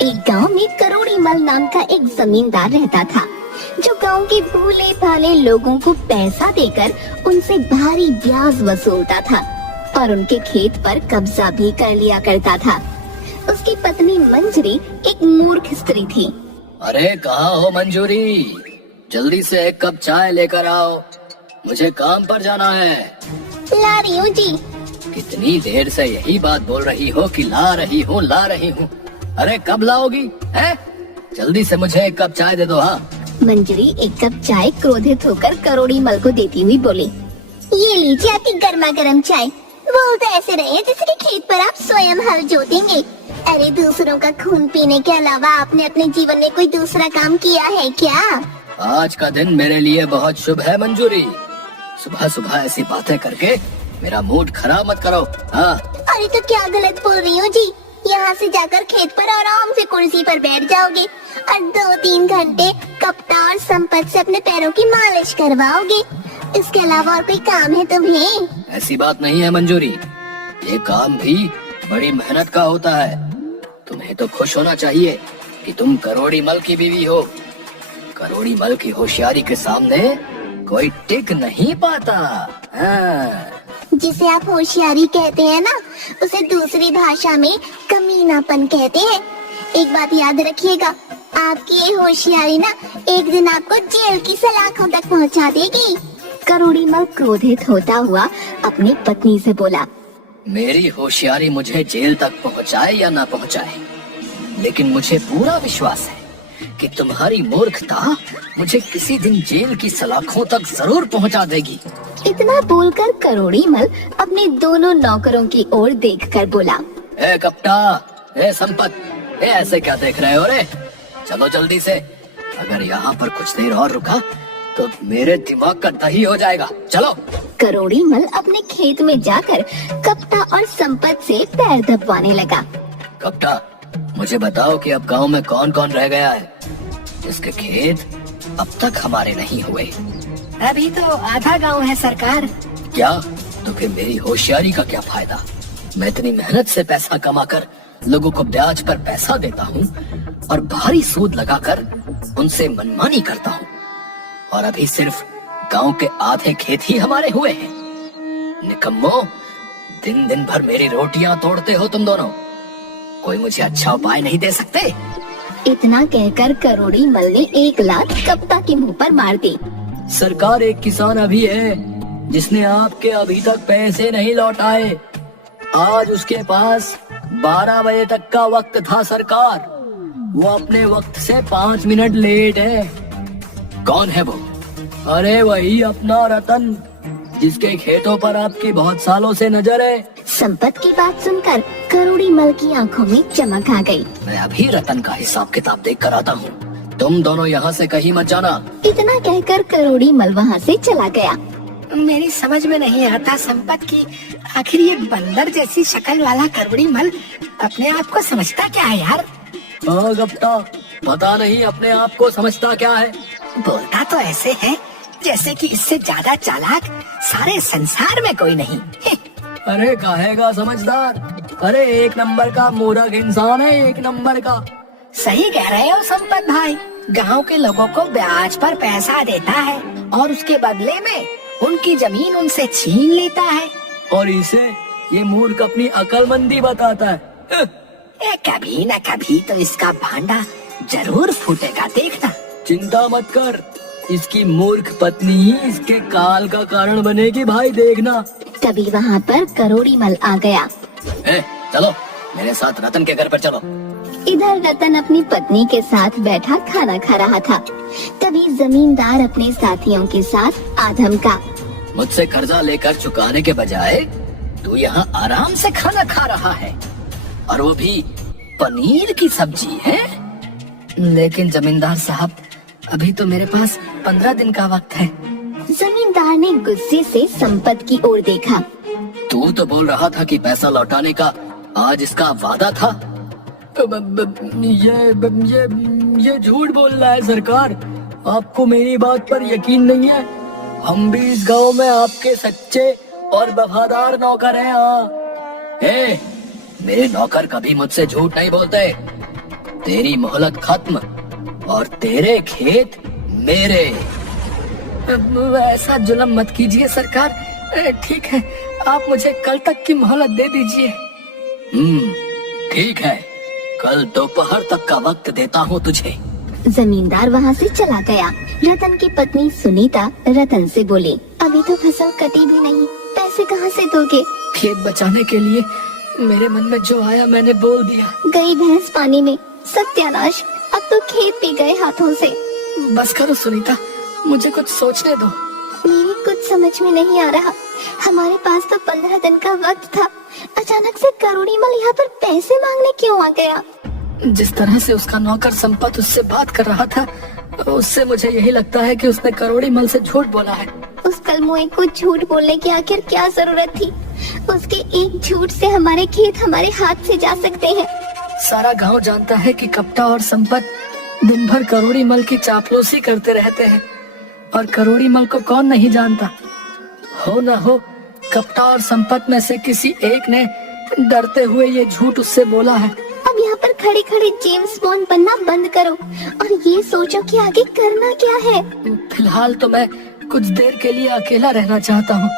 एक गांव में करोड़ी मल नाम का एक जमींदार रहता था, जो गांव के भोले भाले लोगों को पैसा देकर उनसे भारी ब्याज वसूलता था और उनके खेत पर कब्जा भी कर लिया करता था। उसकी पत्नी मंजरी एक मूर्ख स्त्री थी। अरे कहाँ हो मंजूरी, जल्दी से एक कप चाय लेकर आओ, मुझे काम पर जाना है। ला रही हूँ जी। कितनी देर से यही बात बोल रही हो कि ला रही हूँ ला रही हूँ। अरे कब लाओगी हैं? जल्दी से मुझे एक कप चाय दे दो। हाँ। मंजरी एक कप चाय क्रोधित होकर करोड़ी मल को देती हुई बोली, ये लीजिए आपकी गर्मा गर्म चाय। बोल तो ऐसे रहे हैं जैसे कि खेत पर आप स्वयं हल जोतेंगे। अरे दूसरों का खून पीने के अलावा आपने अपने जीवन में कोई दूसरा काम किया है क्या? आज का दिन मेरे लिए बहुत शुभ है मंजूरी, सुबह सुबह ऐसी बातें करके मेरा मूड खराब मत करो। हाँ। अरे तो क्या गलत बोल रही हूँ जी? यहाँ से जाकर खेत पर आराम से कुर्सी पर बैठ जाओगे और 2-3 घंटे कप्ता और संपत से अपने पैरों की मालिश करवाओगे। इसके अलावा और कोई काम है तुम्हें? ऐसी बात नहीं है मंजूरी, ये काम भी बड़ी मेहनत का होता है। तुम्हें तो खुश होना चाहिए कि तुम करोड़ी मल की बीवी हो। करोड़ी मल की होशियारी के सामने कोई टिक नहीं पाता। हाँ। जिसे आप होशियारी कहते हैं ना, उसे दूसरी भाषा में कमीनापन कहते हैं। एक बात याद रखिएगा, आपकी ये होशियारी ना एक दिन आपको जेल की सलाखों तक पहुंचा देगी। करोड़ी मल क्रोधित होता हुआ अपनी पत्नी से बोला, मेरी होशियारी मुझे जेल तक पहुंचाए या ना पहुंचाए, लेकिन मुझे पूरा विश्वास है कि तुम्हारी मूर्खता मुझे किसी दिन जेल की सलाखों तक जरूर पहुंचा देगी। इतना बोलकर करोड़ी मल अपने दोनों नौकरों की ओर देखकर बोला, ए कप्ता, ए संपत, ए ऐसे क्या देख रहे हो रे? चलो जल्दी से, अगर यहाँ पर कुछ देर और रुका तो मेरे दिमाग का दही हो जाएगा। चलो। करोड़ी मल अपने खेत में जाकर कप्ता और संपत से पैर दबाने लगा। कप्ता, मुझे बताओ कि अब गांव में कौन कौन रह गया है जिसके खेत अब तक हमारे नहीं हुए? अभी तो आधा गांव है सरकार। क्या? तो फिर मेरी होशियारी का क्या फायदा? मैं इतनी मेहनत से पैसा कमाकर लोगों को ब्याज पर पैसा देता हूँ और भारी सूद लगाकर उनसे मनमानी करता हूँ, और अभी सिर्फ गांव के आधे खेत ही हमारे हुए हैं। निकम्मो, दिन दिन भर मेरी रोटियां तोड़ते हो तुम दोनों। कोई मुझे अच्छा उपाय नहीं दे सकते? इतना कहकर करोड़ी मल ने एक लात कप्ता के मुंह पर मार दी। सरकार, एक किसान अभी है जिसने आपके अभी तक पैसे नहीं लौटाए। आज उसके पास 12 बजे तक का वक्त था सरकार, वो अपने वक्त से 5 मिनट लेट है। कौन है वो? अरे वही अपना रतन, जिसके खेतों पर आपकी बहुत सालों से नजर है। संपत की बात सुनकर करोड़ी मल की आंखों में चमक आ गई। मैं अभी रतन का हिसाब किताब देख कर आता हूँ, तुम दोनों यहाँ से कहीं मत जाना। इतना कहकर करोड़ी मल वहाँ से चला गया। मेरी समझ में नहीं आता संपत की, आखिर ये बंदर जैसी शक्ल वाला करोड़ी मल अपने आप को समझता क्या है यार? हाँ गप्ता, पता नहीं अपने आप को समझता क्या है। बोलता तो ऐसे है जैसे कि इससे ज्यादा चालाक सारे संसार में कोई नहीं। अरे कहेगा समझदार, अरे एक नंबर का मूर्ख इंसान है, एक नंबर का। सही कह रहे हो संपत भाई, गांव के लोगों को ब्याज पर पैसा देता है और उसके बदले में उनकी जमीन उनसे छीन लेता है, और इसे ये मूर्ख अपनी अकलमंदी बताता है। कभी न कभी तो इसका भांडा जरूर फूटेगा, देखना। चिंता मत कर, इसकी मूर्ख पत्नी ही इसके काल का कारण बनेगी भाई, देखना। तभी वहाँ पर करोड़ी मल आ गया। चलो मेरे साथ रतन के घर पर चलो। इधर रतन अपनी पत्नी के साथ बैठा खाना खा रहा था। तभी जमींदार अपने साथियों के साथ आधम का, मुझसे कर्जा लेकर चुकाने के बजाय तू यहाँ आराम से खाना खा रहा है, और वो भी पनीर की सब्जी है। लेकिन जमींदार साहब, अभी तो मेरे पास 15 दिन का वक्त है। जमींदार ने गुस्से से संपत की ओर देखा। तू तो बोल रहा था कि पैसा लौटाने का आज इसका वादा था। ये झूठ बोल रहा है सरकार, आपको मेरी बात पर यकीन नहीं है। हम भी इस गांव में आपके सच्चे और वफादार नौकर हैं। हाँ, मेरे नौकर कभी मुझसे झूठ नहीं बोलते। तेरी मोहलत खत्म और तेरे खेत मेरे। ऐसा जुल्म मत कीजिए सरकार। ठीक है, आप मुझे कल तक की मोहलत दे दीजिए। ठीक है, कल दोपहर तक का वक्त देता हूँ तुझे। जमींदार वहाँ से चला गया। रतन की पत्नी सुनीता रतन से बोली, अभी तो फसल कटी भी नहीं, पैसे कहाँ से दोगे? खेत बचाने के लिए मेरे मन में जो आया मैंने बोल दिया। गई भैंस पानी में, सत्यानाश, अब तो खेत भी गए हाथों से। बस करो सुनीता, मुझे कुछ सोचने दो। मेरी कुछ समझ में नहीं आ रहा। हमारे पास तो 15 दिन का वक्त था, अचानक से करोड़ी मल यहाँ पर पैसे मांगने क्यों आ गया? जिस तरह से उसका नौकर संपत उससे बात कर रहा था, उससे मुझे यही लगता है कि उसने करोड़ी मल से झूठ बोला है। उस कलमुए को झूठ बोलने की आखिर क्या जरूरत थी? उसके एक झूठ से हमारे खेत हमारे हाथ से जा सकते हैं। सारा गांव जानता है कि कपटा और संपत दिन भर करोड़ी मल की चापलूसी करते रहते हैं, और करोड़ी मल को कौन नहीं जानता। हो न हो कपटा और संपत में से किसी एक ने डरते हुए ये झूठ उससे बोला है। अब यहाँ पर खड़े खड़े जेम्स बॉन्ड बनना बंद करो और ये सोचो कि आगे करना क्या है। फिलहाल तो मैं कुछ देर के लिए अकेला रहना चाहता हूँ,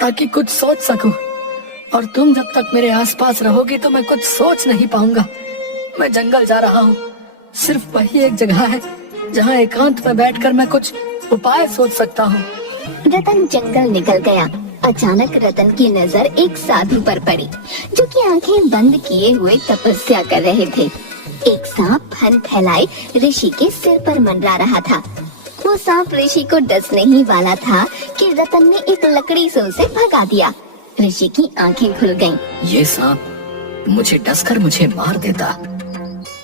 ताकि कुछ सोच सकूं। और तुम जब तक मेरे आसपास रहोगी तो मैं कुछ सोच नहीं पाऊंगा। मैं जंगल जा रहा हूँ, सिर्फ वही एक जगह है जहाँ एकांत में बैठकर मैं कुछ उपाय सोच सकता हूँ। रतन जंगल निकल गया। अचानक रतन की नजर एक साधु पर पड़ी, जो कि आंखें बंद किए हुए तपस्या कर रहे थे। एक सांप फन फैलाए ऋषि के सिर पर मंडरा रहा था। वो सांप ऋषि को डसने ही वाला था कि रतन ने एक लकड़ी से उसे भगा दिया। ऋषि की आंखें खुल गईं। ये सांप मुझे डसकर मुझे मार देता।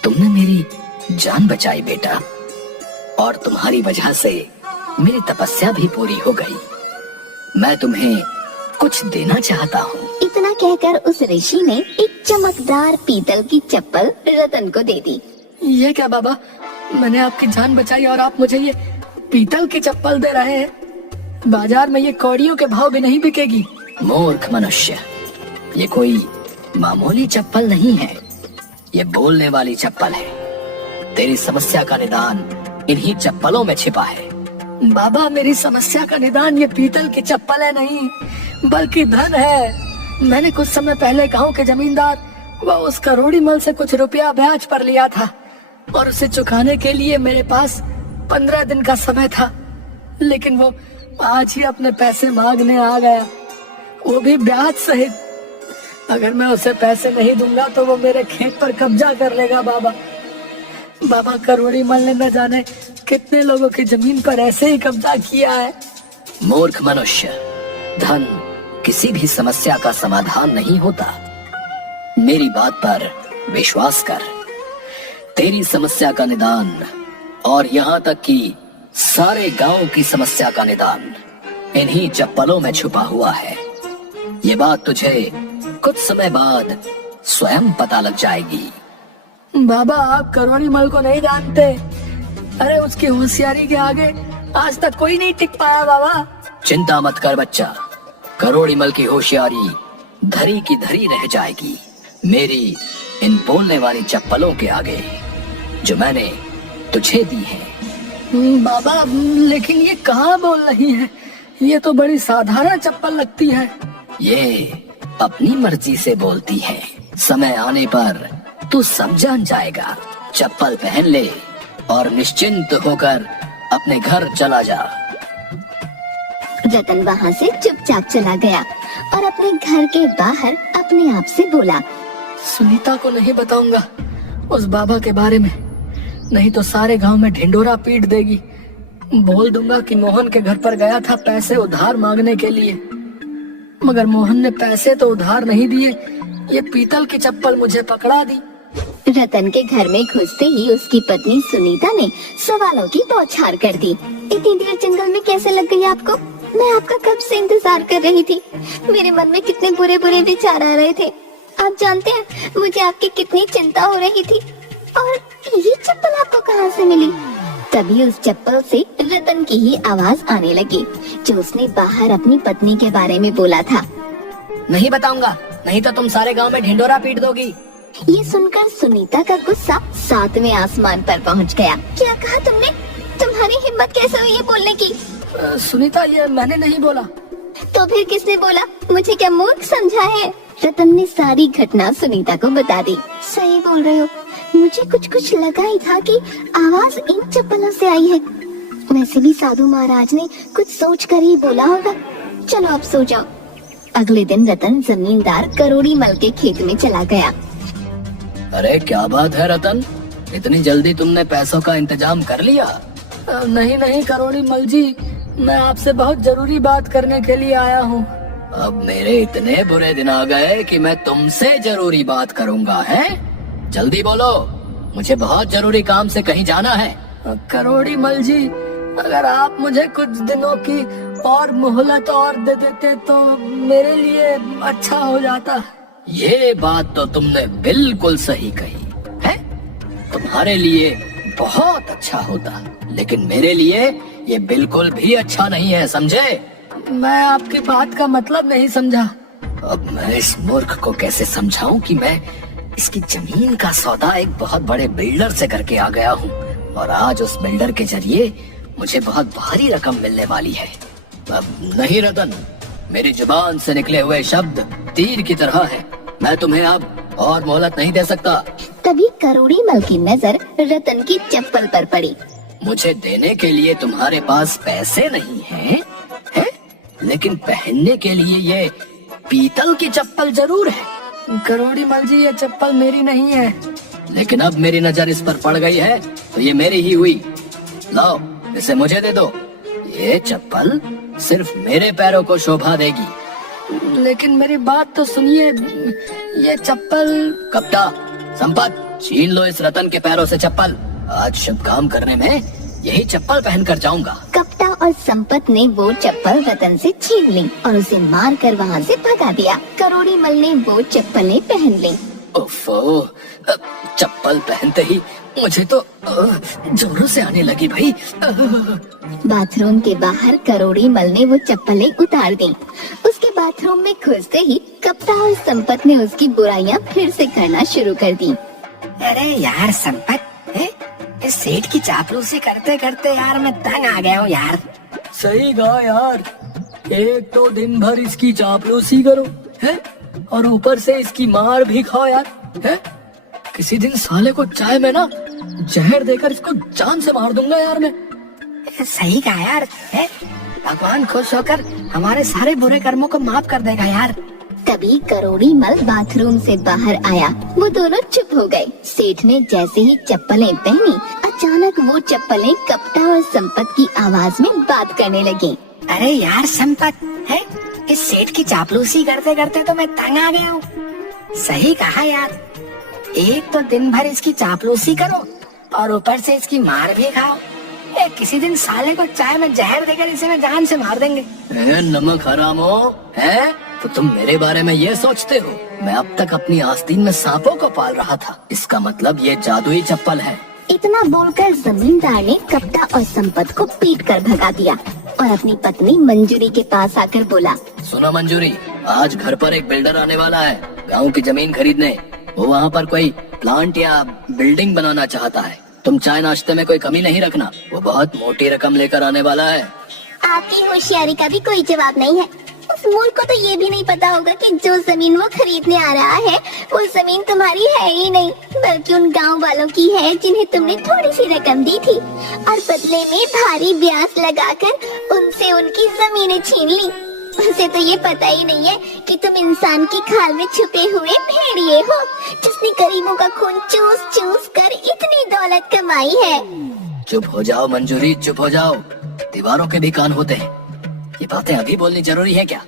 तुमने मेरी जान बचाई बेटा, और तुम्हारी वजह से मेरी तपस्या भी पूरी हो गई। मैं तुम्हें कुछ देना चाहता हूँ। इतना कहकर उस ऋषि ने एक चमकदार पीतल की चप्पल रतन को दे दी। ये क्या बाबा, मैंने आपकी जान बचाई और आप मुझे ये पीतल की चप्पल दे रहे हैं? बाजार में ये कौड़ियों के भाव भी नहीं बिकेगी। मूर्ख मनुष्य, ये कोई मामूली चप्पल नहीं है, ये बोलने वाली चप्पल है। तेरी समस्या का निदान इन्हीं चप्पलों में छिपा है। बाबा, मेरी समस्या का निदान ये पीतल की चप्पल है नहीं, बल्कि धन है। मैंने कुछ समय पहले गांव के जमींदार व उस करोड़ी मल से कुछ रुपया ब्याज पर लिया था, और उसे चुकाने के लिए मेरे पास 15 दिन का समय था। लेकिन वो आज ही अपने पैसे मांगने आ गया, वो भी ब्याज सहित। अगर मैं उसे पैसे नहीं दूंगा तो वो मेरे खेत पर कब्जा कर लेगा। बाबा, करोड़ी मल ने न जाने कितने लोगों की जमीन पर ऐसे ही कब्जा किया है। मूर्ख मनुष्य, धन किसी भी समस्या का समाधान नहीं होता। मेरी बात पर विश्वास कर। तेरी समस्या का निदान, और यहाँ तक कि सारे गांव की समस्या का निदान, इन्हीं चप्पलों में छुपा हुआ है। ये बात तुझे कुछ समय बाद स्वयं पता लग जाएगी। बाबा, आप करोड़ी मल को नहीं जानते। अरे उसकी होशियारी के आगे आज तक कोई नहीं टिक पाया। बाबा, चिंता मत कर बच्चा, करोड़ी मल की होशियारी धरी की धरी रह जाएगी मेरी इन बोलने वाली चप्पलों के आगे, जो मैंने तुझे दी है। बाबा, लेकिन ये कहाँ बोल रही है? ये तो बड़ी साधारण चप्पल लगती है। ये अपनी मर्जी से बोलती है। समय आने पर तू सब जान जाएगा। चप्पल पहन ले और निश्चिंत होकर अपने घर चला जा। रतन वहाँ से चुपचाप चला गया और अपने घर के बाहर अपने आप से बोला, सुनीता को नहीं बताऊंगा उस बाबा के बारे में, नहीं तो सारे गांव में ढिंडोरा पीट देगी। बोल दूंगा कि मोहन के घर पर गया था पैसे उधार मांगने के लिए, मगर मोहन ने पैसे तो उधार नहीं दिए, ये पीतल की चप्पल मुझे पकड़ा दी। रतन के घर में घुसते ही उसकी पत्नी सुनीता ने सवालों की बौछार कर दी। इतनी देर जंगल में कैसे लग गई आपको? मैं आपका कब से इंतजार कर रही थी। मेरे मन में कितने बुरे बुरे विचार आ रहे थे। आप जानते हैं मुझे आपकी कितनी चिंता हो रही थी। और ये चप्पल आपको कहाँ से मिली? तभी उस चप्पल से रतन की ही आवाज आने लगी, जो उसने बाहर अपनी पत्नी के बारे में बोला था। नहीं बताऊंगा, नहीं तो तुम सारे गांव में ढिंडोरा पीट दोगी। ये सुनकर सुनीता का गुस्सा 7वें आसमान पर पहुंच गया। क्या कहा तुमने? तुम्हारी हिम्मत कैसे हुई ये बोलने की? सुनीता, ये मैंने नहीं बोला। तो फिर किसने बोला? मुझे क्या मूर्ख समझा है? रतन ने सारी घटना सुनीता को बता दी। सही बोल रहे हो, मुझे कुछ लगा ही था कि आवाज इन चप्पलों से आई है। वैसे भी साधु महाराज ने कुछ सोच कर ही बोला होगा। चलो अब सो जाओ। अगले दिन रतन जमींदार करोड़ी मल के खेत में चला गया। अरे क्या बात है रतन, इतनी जल्दी तुमने पैसों का इंतजाम कर लिया? नहीं करोड़ी मल जी, मैं आपसे बहुत जरूरी बात करने के लिए आया हूँ। अब मेरे इतने बुरे दिन आ गए कि मैं तुमसे जरूरी बात करूँगा, है? जल्दी बोलो, मुझे बहुत जरूरी काम से कहीं जाना है। करोड़ी मल जी, अगर आप मुझे कुछ दिनों की और मोहलत और दे देते तो मेरे लिए अच्छा हो जाता। ये बात तो तुमने बिल्कुल सही कही है। तुम्हारे लिए बहुत अच्छा होता, लेकिन मेरे लिए ये बिल्कुल भी अच्छा नहीं है, समझे? मैं आपकी बात का मतलब नहीं समझा। अब मैं इस मूर्ख को कैसे समझाऊं कि मैं इसकी जमीन का सौदा एक बहुत बड़े बिल्डर से करके आ गया हूँ और आज उस बिल्डर के जरिए मुझे बहुत भारी रकम मिलने वाली है। अब नहीं रतन, मेरी जुबान से निकले हुए शब्द तीर की तरह है। मैं तुम्हें अब और मोहलत नहीं दे सकता। तभी करोड़ी मल की नजर रतन की चप्पल पर पड़ी। मुझे देने के लिए तुम्हारे पास पैसे नहीं हैं, है? लेकिन पहनने के लिए ये पीतल की चप्पल जरूर है। करोड़ी मल जी, ये चप्पल मेरी नहीं है। लेकिन अब मेरी नजर इस पर पड़ गई है तो ये मेरी ही हुई। लाओ, इसे मुझे दे दो। ये चप्पल सिर्फ मेरे पैरों को शोभा देगी। लेकिन मेरी बात तो सुनिए, ये चप्पल। कप्ता, संपत, छीन लो इस रतन के पैरों से चप्पल। आज शुभ काम करने में यही चप्पल पहन कर जाऊंगा। कप्ता और संपत ने वो चप्पल रतन से छीन ली और उसे मार कर वहाँ से भगा दिया। करोड़ी मल ने वो चप्पलें पहन ली। ओफो, चप्पल पहनते ही मुझे तो जोरों से आने लगी भाई। बाथरूम के बाहर करोड़ी मल ने वो चप्पलें उतार दी। उसके बाथरूम में घुसते ही कप्ता और संपत ने उसकी बुराइयां फिर से करना शुरू कर दी। अरे यार संपत, इस सेठ की चापलूसी करते करते यार मैं तंग आ गया हूँ यार। सही कहा यार, एक तो दिन भर इसकी चापलूसी करो है और ऊपर से इसकी मार भी खाओ यार, है? किसी दिन साले को चाय में ना जहर देकर इसको जान से मार दूंगा यार मैं। सही कहा यार, है? भगवान खुश होकर हमारे सारे बुरे कर्मों को माफ कर देगा यार। तभी करोड़ी मल बाथरूम से बाहर आया। वो दोनों चुप हो गए। सेठ ने जैसे ही चप्पलें पहनी, अचानक वो चप्पलें कप्ता और संपत की आवाज में बात करने लगी। अरे यार संपत, है? इस सेठ की चापलूसी करते करते तो मैं तंग आ गया हूँ। सही कहा यार, एक तो दिन भर इसकी चापलूसी करो और ऊपर से इसकी मार भी खाओ। किसी दिन साले को चाय में जहर देकर इसे मैं जान से मार देंगे। नमक हरामो, है? तो तुम मेरे बारे में ये सोचते हो? मैं अब तक अपनी आस्तीन में सांपों को पाल रहा था। इसका मतलब ये जादुई चप्पल है। इतना बोलकर जमींदार ने कप्ता और संपत को पीट कर भगा दिया और अपनी पत्नी मंजूरी के पास आकर बोला, सुनो मंजूरी, आज घर पर एक बिल्डर आने वाला है गांव की जमीन खरीदने। वो वहाँ पर कोई प्लांट या बिल्डिंग बनाना चाहता है। तुम चाय नाश्ते में कोई कमी नहीं रखना। वो बहुत मोटी रकम लेकर आने वाला है। आपकी होशियारी का भी कोई जवाब नहीं है। उस मूर्ख को तो ये भी नहीं पता होगा कि जो जमीन वो खरीदने आ रहा है वो जमीन तुम्हारी है ही नहीं, बल्कि उन गांव वालों की है जिन्हें तुमने थोड़ी सी रकम दी थी और बदले में भारी ब्याज लगाकर उनसे उनकी जमीनें छीन ली। उसे तो ये पता ही नहीं है कि तुम इंसान की खाल में छुपे हुए भेड़िए हो, जिसने गरीबों का खून चूस चूस कर इतनी दौलत कमाई है। चुप हो जाओ मंजूरी, चुप हो जाओ। दीवारों के भी कान होते हैं। ये बातें अभी बोलनी जरूरी है क्या?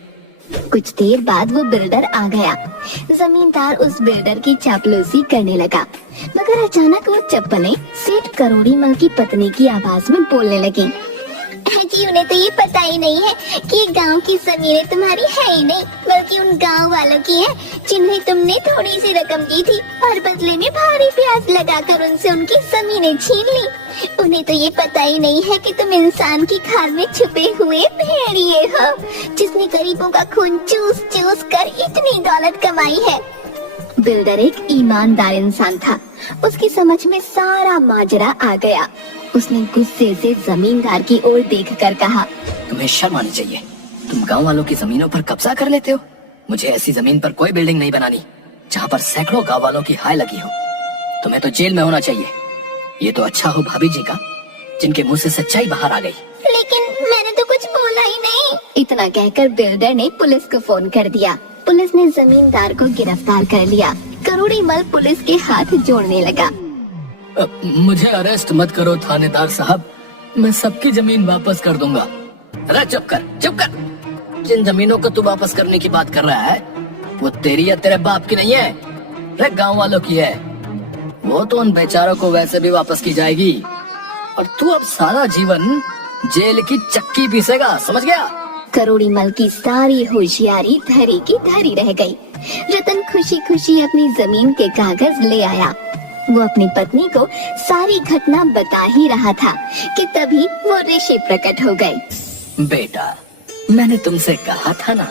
कुछ देर बाद वो बिल्डर आ गया। जमींदार उस बिल्डर की चापलूसी करने लगा, मगर अचानक वो चप्पलें सेठ करोड़ी मल की पत्नी की आवाज में बोलने लगी। जी, उन्हें तो ये पता ही नहीं है कि गांव की जमीनें तुम्हारी है ही नहीं, बल्कि उन गांव वालों की है जिन्हें तुमने थोड़ी सी रकम दी थी और बदले में भारी ब्याज लगाकर उनसे उनकी जमीनें छीन ली। उन्हें तो ये पता ही नहीं है कि तुम इंसान की खाल में छुपे हुए भेड़िए हो, जिसने गरीबों का खून चूस चूस कर इतनी दौलत कमाई है। बिल्डर एक ईमानदार इंसान था। उसकी समझ में सारा माजरा आ गया। उसने गुस्से से जमींदार की ओर देखकर कहा, तुम्हें शर्म आनी चाहिए। तुम गांव वालों की जमीनों पर कब्जा कर लेते हो। मुझे ऐसी जमीन पर कोई बिल्डिंग नहीं बनानी जहाँ पर सैकड़ों गांव वालों की हाय लगी हो। तुम्हें तो जेल में होना चाहिए। ये तो अच्छा हो भाभी जी का, जिनके मुंह से सच्चाई बाहर आ गई। लेकिन मैंने तो कुछ बोला ही नहीं। इतना कहकर बिल्डर ने पुलिस को फोन कर दिया। पुलिस ने जमींदार को गिरफ्तार कर लिया। करोड़ी मल पुलिस के हाथ जोड़ने लगा। मुझे अरेस्ट मत करो थानेदार साहब, मैं सबकी जमीन वापस कर दूंगा। अरे चुप कर, चुप कर। जिन जमीनों को तू वापस करने की बात कर रहा है वो तेरी या तेरे बाप की नहीं है, अरे गांव वालों की है। वो तो उन बेचारों को वैसे भी वापस की जाएगी और तू अब सारा जीवन जेल की चक्की पीसेगा, समझ गया? करोड़ी मल की सारी होशियारी धरी की धरी रह गई। रतन खुशी खुशी अपनी जमीन के कागज ले आया। वो अपनी पत्नी को सारी घटना बता ही रहा था कि तभी वो ऋषि प्रकट हो गए। बेटा, मैंने तुमसे कहा था ना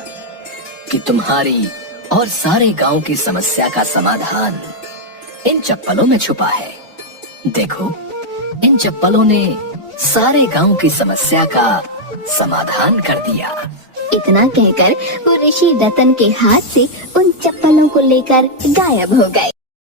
कि तुम्हारी और सारे गांव की समस्या का समाधान इन चप्पलों में छुपा है। देखो, इन चप्पलों ने सारे गांव की समस्या का समाधान कर दिया। इतना कहकर वो ऋषि रतन के हाथ से उन चप्पलों को लेकर गायब हो गए।